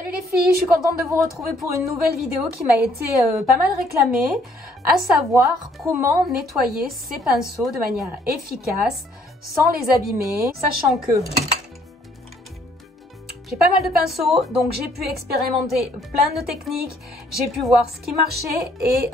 Salut les filles, je suis contente de vous retrouver pour une nouvelle vidéo qui m'a été pas mal réclamée, à savoir comment nettoyer ces pinceaux de manière efficace sans les abîmer, sachant que j'ai pas mal de pinceaux, donc j'ai pu expérimenter plein de techniques, j'ai pu voir ce qui marchait et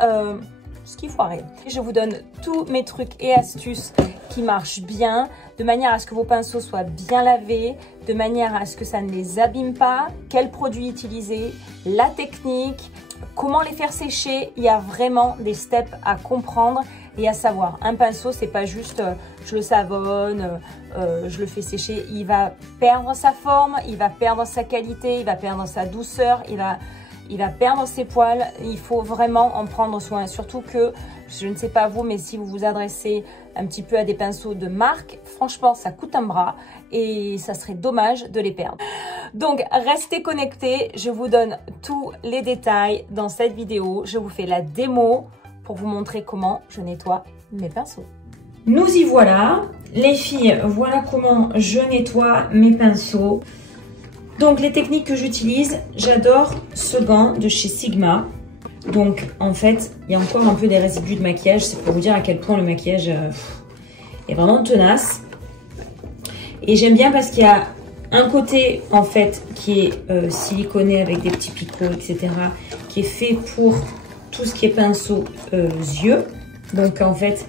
ce qui foirait. Je vous donne tous mes trucs et astuces qui marchent bien, de manière à ce que vos pinceaux soient bien lavés, de manière à ce que ça ne les abîme pas, quels produits utiliser, la technique, comment les faire sécher. Il y a vraiment des steps à comprendre et à savoir. Un pinceau, c'est pas juste je le savonne, je le fais sécher. Il va perdre sa forme, il va perdre sa qualité, il va perdre sa douceur, il va perdre ses poils. Il faut vraiment en prendre soin. Surtout que, je ne sais pas vous, mais si vous vous adressez un petit peu à des pinceaux de marque, franchement, ça coûte un bras et ça serait dommage de les perdre. Donc, restez connectés. Je vous donne tous les détails dans cette vidéo. Je vous fais la démo pour vous montrer comment je nettoie mes pinceaux. Nous y voilà. Les filles, voilà comment je nettoie mes pinceaux. Donc, les techniques que j'utilise, j'adore ce gant de chez Sigma. Donc, en fait, il y a encore un peu des résidus de maquillage. C'est pour vous dire à quel point le maquillage est vraiment tenace. Et j'aime bien parce qu'il y a un côté, en fait, qui est siliconé avec des petits picots, etc. Qui est fait pour tout ce qui est pinceau yeux. Donc, en fait,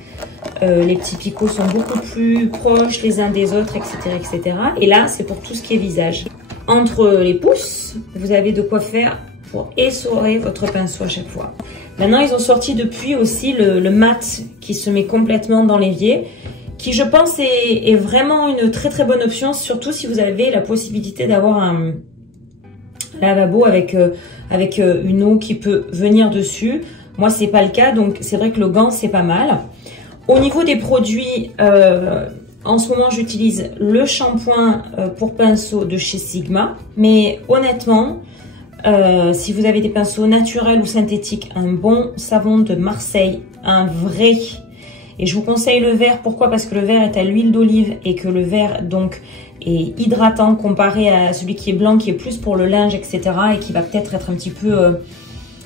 les petits picots sont beaucoup plus proches les uns des autres, etc. etc. Et là, c'est pour tout ce qui est visage. Entre les pouces, vous avez de quoi faire pour essorer votre pinceau à chaque fois. Maintenant, ils ont sorti depuis aussi le mat qui se met complètement dans l'évier, qui je pense est vraiment une très très bonne option, surtout si vous avez la possibilité d'avoir un lavabo avec une eau qui peut venir dessus. Moi, c'est pas le cas, donc c'est vrai que le gant, c'est pas mal. Au niveau des produits, en ce moment, j'utilise le shampoing pour pinceau de chez Sigma. Mais honnêtement, si vous avez des pinceaux naturels ou synthétiques, un bon savon de Marseille, un vrai. Et je vous conseille le vert. Pourquoi? Parce que le vert est à l'huile d'olive et que le vert donc est hydratant comparé à celui qui est blanc, qui est plus pour le linge, etc. Et qui va peut-être être un petit peu...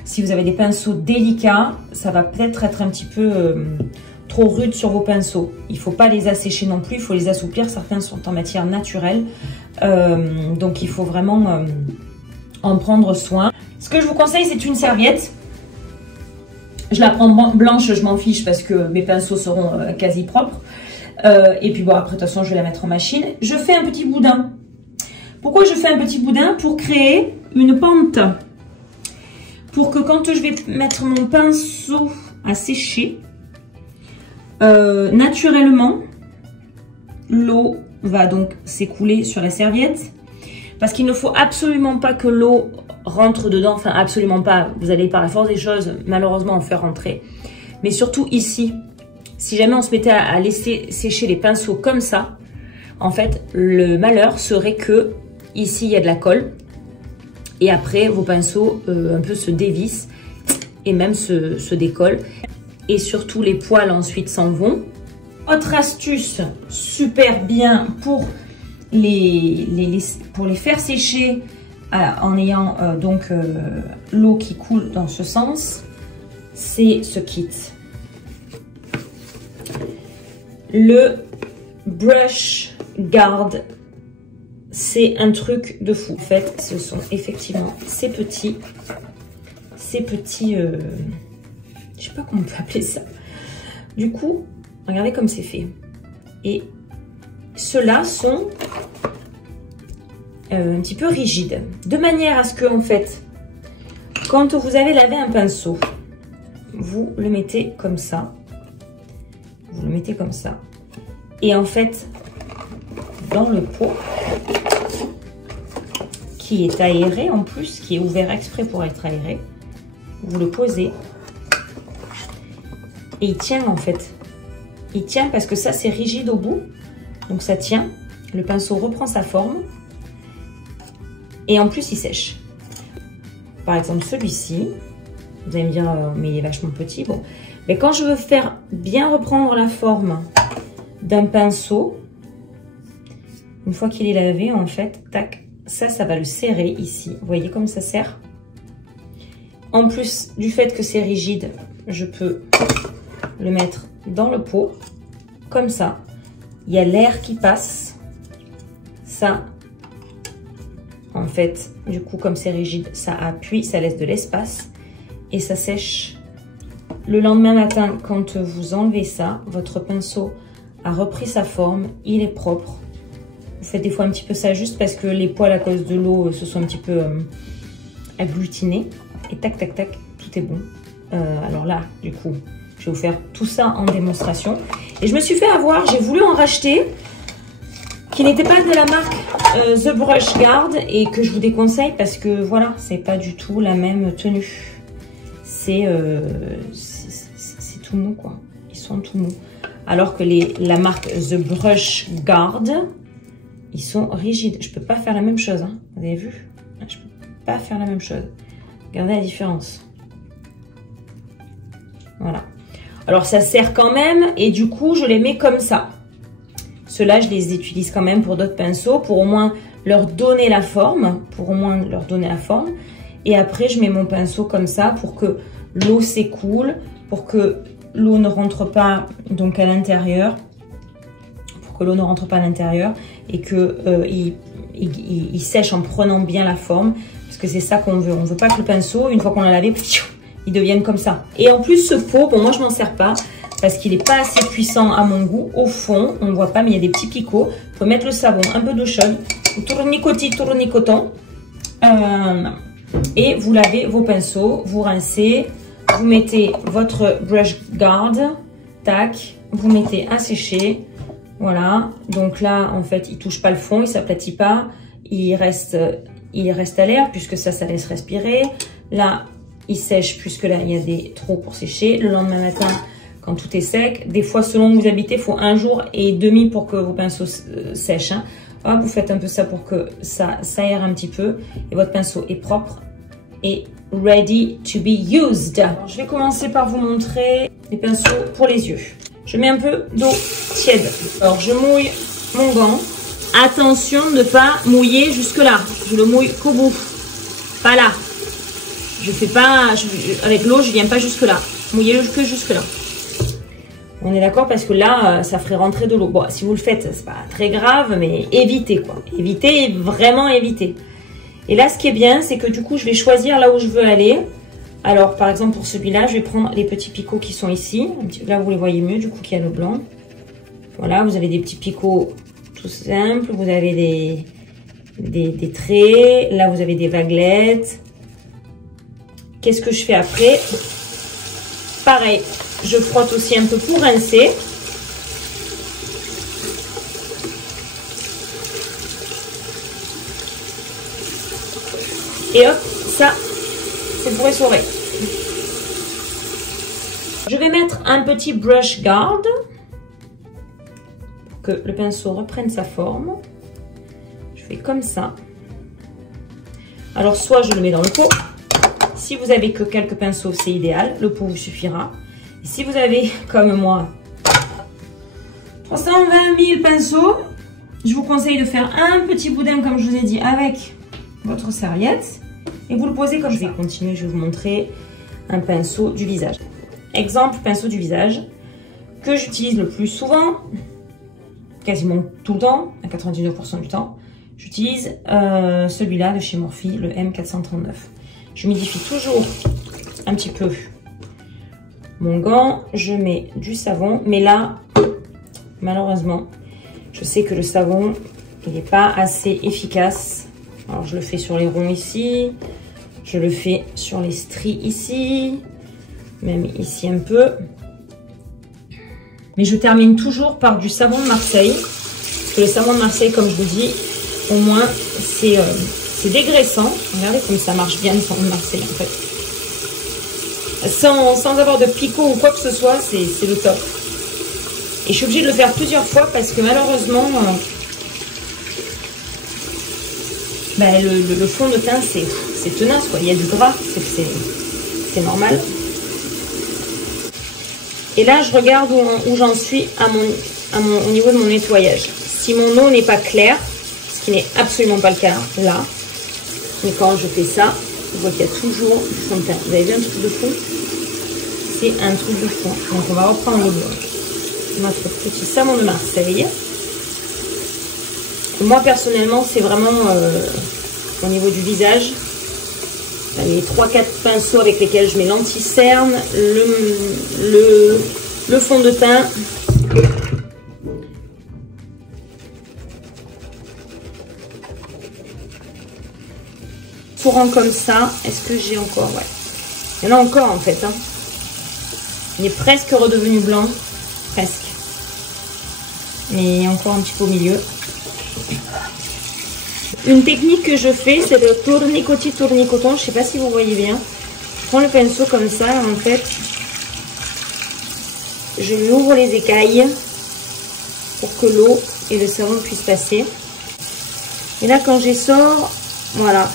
si vous avez des pinceaux délicats, ça va peut-être être un petit peu... trop rude sur vos pinceaux. Il ne faut pas les assécher non plus, il faut les assouplir. Certains sont en matière naturelle. Donc il faut vraiment en prendre soin. Ce que je vous conseille, c'est une serviette. Je la prends blanche, je m'en fiche parce que mes pinceaux seront quasi propres. Et puis bon, après de toute façon, je vais la mettre en machine. Je fais un petit boudin. Pourquoi je fais un petit boudin? Pour créer une pente. Pour que quand je vais mettre mon pinceau à sécher, naturellement, l'eau va donc s'écouler sur la serviette parce qu'il ne faut absolument pas que l'eau rentre dedans, enfin absolument pas, vous allez par la force des choses malheureusement en faire rentrer, mais surtout ici, si jamais on se mettait à laisser sécher les pinceaux comme ça, en fait le malheur serait que ici il y a de la colle et après vos pinceaux un peu se dévissent et même se décollent. Et surtout les poils ensuite s'en vont. Autre astuce super bien pour les faire sécher en ayant donc l'eau qui coule dans ce sens, c'est ce kit. Le brush guard, c'est un truc de fou. En fait, ce sont effectivement ces petits je sais pas comment on peut appeler ça. Du coup, regardez comme c'est fait. Et ceux-là sont un petit peu rigides. De manière à ce que, en fait, quand vous avez lavé un pinceau, vous le mettez comme ça. Vous le mettez comme ça. Et en fait, dans le pot, qui est aéré en plus, qui est ouvert exprès pour être aéré, vous le posez. Et il tient en fait. Il tient parce que ça c'est rigide au bout. Donc ça tient. Le pinceau reprend sa forme. Et en plus il sèche. Par exemple celui-ci. Vous allez me dire mais il est vachement petit. Bon. Mais quand je veux faire bien reprendre la forme d'un pinceau, une fois qu'il est lavé en fait, tac, ça va le serrer ici. Vous voyez comme ça serre? En plus du fait que c'est rigide, je peux le mettre dans le pot, comme ça. Il y a l'air qui passe. Ça, en fait, du coup, comme c'est rigide, ça appuie, ça laisse de l'espace et ça sèche. Le lendemain matin, quand vous enlevez ça, votre pinceau a repris sa forme, il est propre. Vous faites des fois un petit peu ça juste parce que les poils à cause de l'eau se sont un petit peu agglutinés. Et tac, tac, tac, tout est bon. Alors là, du coup, je vais vous faire tout ça en démonstration. Et je me suis fait avoir, j'ai voulu en racheter, qui n'était pas de la marque The Brush Guard et que je vous déconseille parce que voilà, c'est pas du tout la même tenue. C'est tout mou quoi, ils sont tout mous. Alors que la marque The Brush Guard, ils sont rigides. Je peux pas faire la même chose, hein. Vous avez vu? Je peux pas faire la même chose. Regardez la différence. Voilà. Alors ça sert quand même et du coup je les mets comme ça. Ceux-là je les utilise quand même pour d'autres pinceaux pour au moins leur donner la forme. Et après je mets mon pinceau comme ça pour que l'eau s'écoule, pour que l'eau ne rentre pas donc à l'intérieur. Et que il sèche en prenant bien la forme. Parce que c'est ça qu'on veut. On veut pas que le pinceau, une fois qu'on l'a lavé, il devienne comme ça. Et en plus, ce pot, bon, moi, je m'en sers pas parce qu'il n'est pas assez puissant à mon goût. Au fond, on ne voit pas, mais il y a des petits picots. Il faut mettre le savon, un peu d'eau chaude, tournicoton. Et vous lavez vos pinceaux, vous rincez, vous mettez votre brush guard, tac, vous mettez à sécher. Voilà. Donc là, en fait, il touche pas le fond, il s'aplatit pas, il reste à l'air puisque ça laisse respirer. Là, il sèche puisque là, il y a des trous pour sécher. Le lendemain matin, quand tout est sec, des fois, selon où vous habitez, il faut 1 jour et demi pour que vos pinceaux sèchent. Hein. Hop, vous faites un peu ça pour que ça s'aère un petit peu et votre pinceau est propre et ready to be used. Alors, je vais commencer par vous montrer les pinceaux pour les yeux. Je mets un peu d'eau tiède. Alors, je mouille mon gant. Attention de ne pas mouiller jusque là. Je le mouille qu'au bout. Pas là. Je fais pas... avec l'eau, je viens pas jusque là. Mouillez-le que jusque là. On est d'accord parce que là, ça ferait rentrer de l'eau. Bon, si vous le faites, c'est pas très grave, mais évitez quoi. Évitez, vraiment évitez. Et là, ce qui est bien, c'est que du coup, je vais choisir là où je veux aller. Alors, par exemple, pour celui-là, je vais prendre les petits picots qui sont ici. Là, vous les voyez mieux, du coup, qu'il y a le blanc. Voilà, vous avez des petits picots tout simples. Vous avez des traits. Là, vous avez des vaguelettes. Qu'est-ce que je fais après? Pareil, je frotte aussi un peu pour rincer. Et hop, ça, c'est pour essorer. Je vais mettre un petit brush guard pour que le pinceau reprenne sa forme. Je fais comme ça. Alors, soit je le mets dans le pot. Si vous avez que quelques pinceaux, c'est idéal. Le pot vous suffira. Et si vous avez, comme moi, 320 000 pinceaux, je vous conseille de faire un petit boudin, comme je vous ai dit, avec votre serviette. Et vous le posez comme ça. Je vais continuer, je vais vous montrer un pinceau du visage. Exemple, pinceau du visage, que j'utilise le plus souvent, quasiment tout le temps, à 99% du temps. J'utilise celui-là de chez Morphe, le M439. J'humidifie toujours un petit peu mon gant. Je mets du savon. Mais là, malheureusement, je sais que le savon, il n'est pas assez efficace. Alors, je le fais sur les ronds ici. Je le fais sur les stries ici. Même ici un peu. Mais je termine toujours par du savon de Marseille. Parce que le savon de Marseille, comme je vous dis, au moins, c'est dégraissant. Regardez comme ça marche bien le savon de Marseille, en fait. Sans avoir de picot ou quoi que ce soit, c'est le top. Et je suis obligée de le faire plusieurs fois parce que malheureusement, le fond de teint, c'est tenace, quoi. Il y a du gras, c'est normal. Et là, je regarde où j'en suis au niveau de mon nettoyage. Si mon eau n'est pas claire, Ce qui n'est absolument pas le cas là. Mais quand je fais ça, je vois qu'il y a toujours du fond de teint. Vous avez vu un truc de fond? C'est un truc de fond. Donc on va reprendre notre petit savon de Marseille. Moi personnellement, c'est vraiment au niveau du visage. Les 3-4 pinceaux avec lesquels je mets l'anti-cerne, le fond de teint. Courant comme ça. Est-ce que j'ai encore? Ouais. Il y en a encore en fait. Hein. Il est presque redevenu blanc. Presque. Mais il y a encore un petit peu au milieu. Une technique que je fais, c'est le tournicotis tournicoton. Je ne sais pas si vous voyez bien. Je prends le pinceau comme ça. En fait, je lui ouvre les écailles pour que l'eau et le savon puissent passer. Et là, quand j'essore, voilà.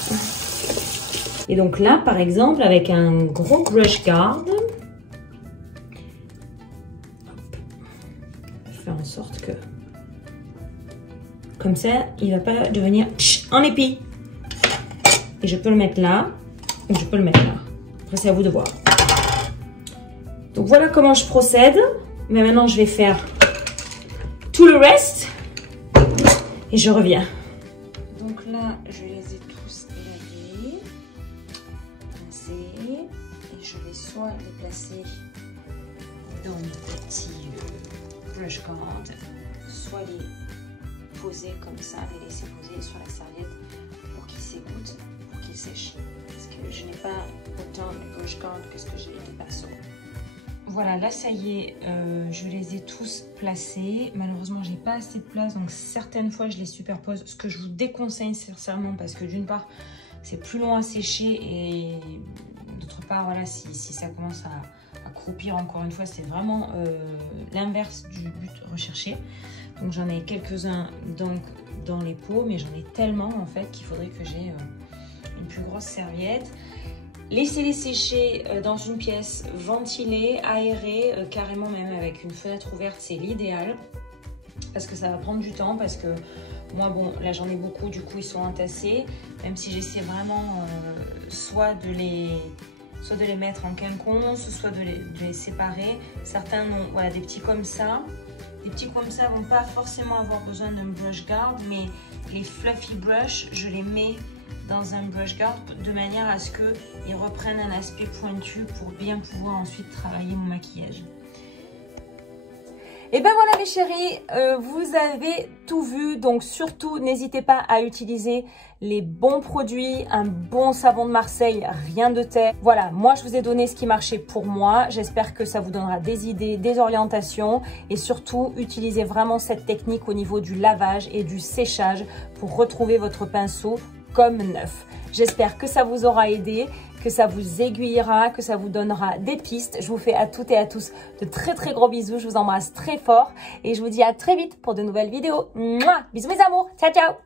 Et donc là, par exemple, avec un gros brush guard, je fais en sorte que, comme ça, il ne va pas devenir en épi. Et je peux le mettre là, ou je peux le mettre là. Après, c'est à vous de voir. Donc voilà comment je procède. Mais maintenant, je vais faire tout le reste. Et je reviens. Donc là, je les ai tous lavés. Et je vais soit les placer dans mon petit brush guard, soit les poser comme ça, les laisser poser sur la serviette pour qu'ils s'égouttent, pour qu'ils sèchent. Parce que je n'ai pas autant de brush guard que ce que j'ai de pinceau. Voilà, là ça y est, je les ai tous placés. Malheureusement, j'ai pas assez de place, donc certaines fois je les superpose. Ce que je vous déconseille sincèrement, parce que d'une part, c'est plus long à sécher et d'autre part, voilà, si ça commence à croupir, encore une fois, c'est vraiment l'inverse du but recherché. Donc j'en ai quelques-uns dans les pots, mais j'en ai tellement en fait qu'il faudrait que j'ai une plus grosse serviette. Laissez-les sécher dans une pièce ventilée, aérée, carrément même avec une fenêtre ouverte, c'est l'idéal. Parce que ça va prendre du temps, parce que moi, bon, là j'en ai beaucoup, du coup ils sont entassés. Même si j'essaie vraiment soit de les mettre en quinconce, soit de les séparer. Certains ont voilà, des petits comme ça. Les petits comme ça vont pas forcément avoir besoin d'un brush guard, mais les fluffy brush, je les mets dans un brush guard de manière à ce qu'ils reprennent un aspect pointu pour bien pouvoir ensuite travailler mon maquillage. Et ben voilà mes chéris, vous avez tout vu, donc surtout n'hésitez pas à utiliser les bons produits, un bon savon de Marseille, rien de tel. Voilà, moi je vous ai donné ce qui marchait pour moi, j'espère que ça vous donnera des idées, des orientations et surtout utilisez vraiment cette technique au niveau du lavage et du séchage pour retrouver votre pinceau comme neuf. J'espère que ça vous aura aidé, que ça vous aiguillera, que ça vous donnera des pistes. Je vous fais à toutes et à tous de très très gros bisous. Je vous embrasse très fort et je vous dis à très vite pour de nouvelles vidéos. Mouah, bisous mes amours. Ciao ciao.